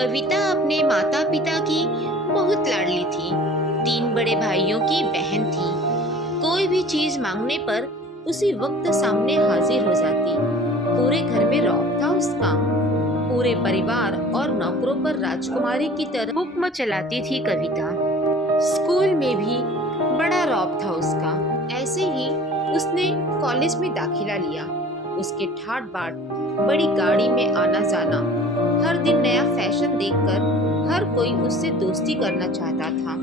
कविता अपने माता पिता की बहुत लाडली थी। 3 बड़े भाइयों की बहन थी। कोई भी चीज मांगने पर उसी वक्त सामने हाजिर हो जाती। पूरे घर में रौब था उसका। पूरे परिवार और नौकरों पर राजकुमारी की तरह हुक्म चलाती थी कविता। स्कूल में भी बड़ा रौब था उसका। ऐसे ही उसने कॉलेज में दाखिला लिया। उसके ठाट बाट, बड़ी गाड़ी में आना जाना, हर दिन नया फैशन देखकर हर कोई उससे दोस्ती करना चाहता था।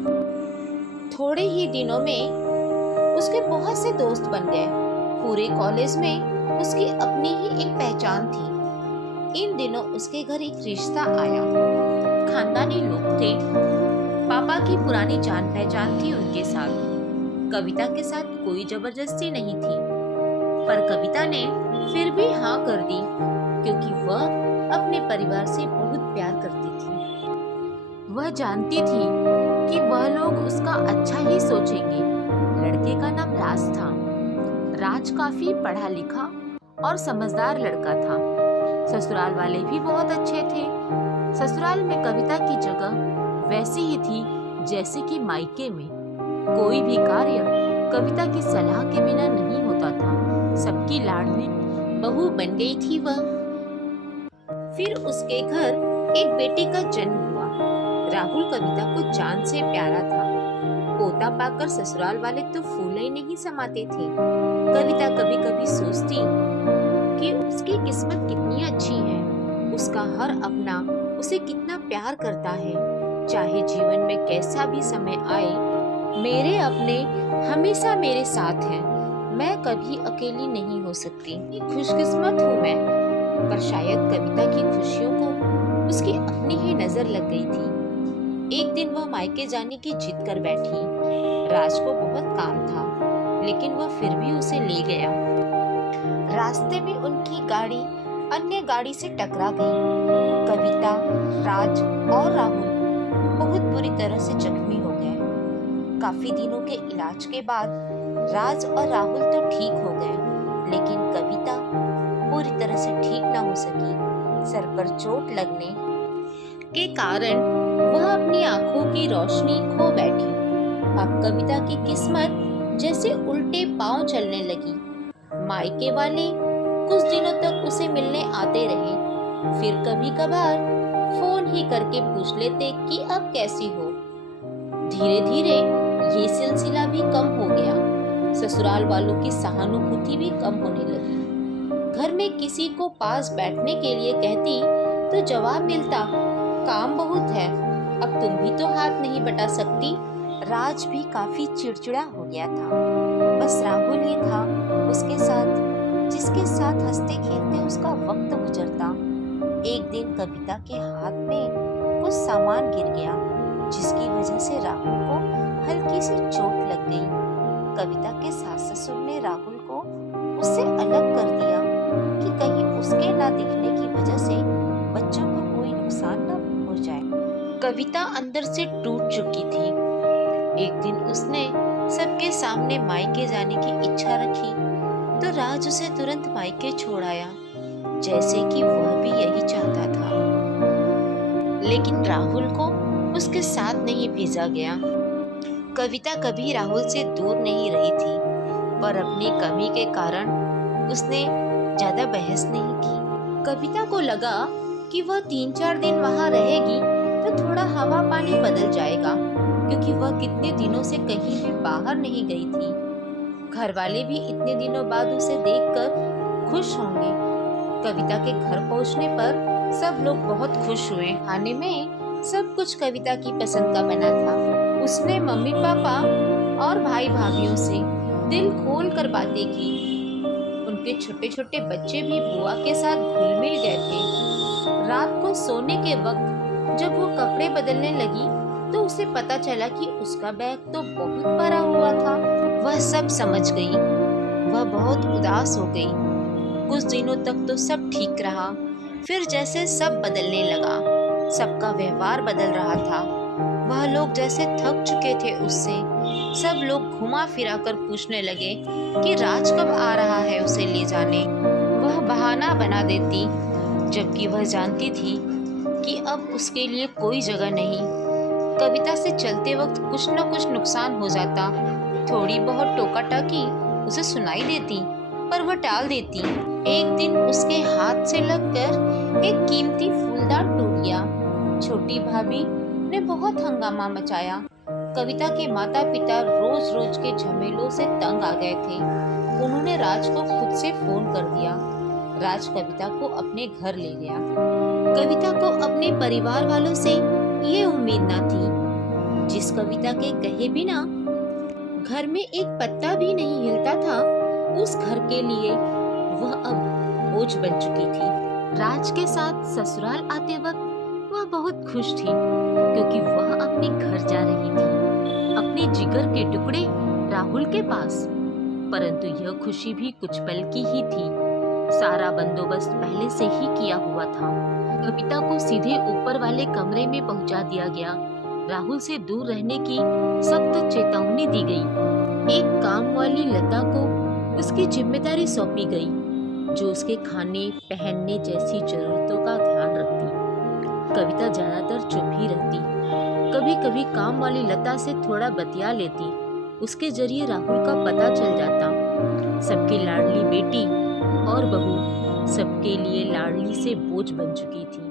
थोड़े ही दिनों में उसके बहुत से दोस्त बन गए। पूरे कॉलेज में उसकी अपनी ही एक पहचान थी। इन दिनों उसके घर एक रिश्ता आया। खानदानी लोग थे। पापा की पुरानी जान पहचान थी उनके साथ। कविता के साथ कोई जबरदस्ती नहीं थी, पर कविता ने फिर भी हाँ कर दी, क्योंकि वह अपने परिवार से बहुत प्यार करती थी। वह जानती थी कि वह लोग उसका अच्छा ही सोचेंगे। लड़के का नाम राज था। राज काफी पढ़ा लिखा और समझदार लड़का था। ससुराल वाले भी बहुत अच्छे थे। ससुराल में कविता की जगह वैसी ही थी जैसे कि मायके में। कोई भी कार्य कविता की सलाह के बिना नहीं होता था। सबकी लाडली बहू बन गई थी वह। फिर उसके घर एक बेटे का जन्म हुआ। राहुल कविता को जान से प्यारा था। पोता पाकर ससुराल वाले तो फूले ही नहीं समाते थे। कविता कभी कभी सोचती कि उसकी किस्मत कितनी अच्छी है। उसका हर अपना उसे कितना प्यार करता है। चाहे जीवन में कैसा भी समय आए, मेरे अपने हमेशा मेरे साथ हैं। मैं कभी अकेली नहीं हो सकती। खुशकिस्मत हूँ मैं। पर शायद कविता की खुशियों को उसकी अपनी ही नजर लग गई थी। एक दिन वह मायके जाने की जिद कर बैठी। राज को बहुत काम था, लेकिन वह फिर भी उसे ले गया। रास्ते में उनकी गाड़ी अन्य गाड़ी से टकरा गई। कविता, राज और राहुल बहुत बुरी तरह से जख्मी हो गए। काफी दिनों के इलाज के बाद राज और राहुल तो ठीक हो गए, लेकिन कविता पूरी तरह से ठीक ना हो सकी। सर पर चोट लगने के कारण वह अपनी आंखों की रोशनी खो बैठी। अब कविता की किस्मत जैसे उल्टे पांव चलने लगी। मायके वाले कुछ दिनों तक उसे मिलने आते रहे। फिर कभी कभार फोन ही करके पूछ लेते कि अब कैसी हो। धीरे धीरे ये सिलसिला भी कम हो गया। ससुराल वालों की सहानुभूति भी कम होने लगी। घर में किसी को पास बैठने के लिए कहती तो जवाब मिलता, काम बहुत है, अब तुम भी तो हाथ नहीं बटा सकती। राज भी काफी चिड़चिड़ा हो गया था। बस राहुल ही था उसके साथ, जिसके साथ हंसते खेलते उसका वक्त गुजरता। एक दिन कविता के हाथ में कुछ सामान गिर गया, जिसकी वजह से राहुल को हल्की सी चोट लग गई। कविता के सास ससुर ने राहुल को उससे अलग कर दिया कि कहीं उसके ना दिखने की वजह से बच्चों को कोई नुकसान न हो जाए। कविता अंदर से टूट चुकी थी। एक दिन उसने सबके सामने मायके जाने की इच्छा रखी, तो राज उसे तुरंत मायके छोड़ आया, जैसे कि वह भी यही चाहता था। लेकिन राहुल को उसके साथ नहीं भेजा गया। कविता कभी राहुल से दूर नहीं रही थी, पर अपनी कमी के कारण उसने ज्यादा बहस नहीं की। कविता को लगा कि वह 3-4 दिन वहां रहेगी तो थोड़ा हवा पानी बदल जाएगा, क्योंकि वह कितने दिनों से कहीं भी बाहर नहीं गई थी। घर वाले भी इतने दिनों बाद उसे देखकर खुश होंगे। कविता के घर पहुंचने पर सब लोग बहुत खुश हुए। खाने में सब कुछ कविता की पसंद का बना था। उसने मम्मी पापा और भाई भाभीयों से दिल खोल कर बातें की। उनके छोटे छोटे बच्चे भी बुआ के साथ घुल मिल गए थे। रात को सोने के वक्त जब वो कपड़े बदलने लगी तो उसे पता चला कि उसका बैग तो बहुत भरा हुआ था। वह सब समझ गई। वह बहुत उदास हो गई। कुछ दिनों तक तो सब ठीक रहा, फिर जैसे सब बदलने लगा। सबका व्यवहार बदल रहा था। वह लोग जैसे थक चुके थे उससे। सब लोग घुमा फिरा कर पूछने लगे कि राज कब आ रहा है उसे ले जाने। वह बहाना बना देती, जबकि वह जानती थी कि अब उसके लिए कोई जगह नहीं। कविता से चलते वक्त कुछ न कुछ नुकसान हो जाता। थोड़ी बहुत टोका टाकी उसे सुनाई देती, पर वह टाल देती। एक दिन उसके हाथ से लगकर एक कीमती फूलदार टूट गया। छोटी भाभी ने बहुत हंगामा मचाया। कविता के माता पिता रोज रोज के झमेलों से तंग आ गए थे। उन्होंने राज को खुद से फोन कर दिया। राज कविता को अपने घर ले गया। कविता को अपने परिवार वालों से ये उम्मीद न थी। जिस कविता के कहे बिना घर में एक पत्ता भी नहीं हिलता था, उस घर के लिए वह अब बोझ बन चुकी थी। राज के साथ ससुराल आते वक्त वह बहुत खुश थी, क्योंकि वह अपने घर जा रही थी, अपने जिगर के टुकड़े राहुल के पास। परंतु यह खुशी भी कुछ पल की ही थी। सारा बंदोबस्त पहले से ही किया हुआ था। कविता को सीधे ऊपर वाले कमरे में पहुंचा दिया गया। राहुल से दूर रहने की सख्त चेतावनी दी गई। एक काम वाली लता को उसकी जिम्मेदारी सौंपी गई, जो उसके खाने पहनने जैसी जरूरतों का ध्यान रखती। कविता ज्यादातर चुप ही रहती। कभी कभी काम वाली लता से थोड़ा बतिया लेती। उसके जरिए राहुल का पता चल जाता। सबकी लाडली बेटी और बहू सबके लिए लाडली से बोझ बन चुकी थी।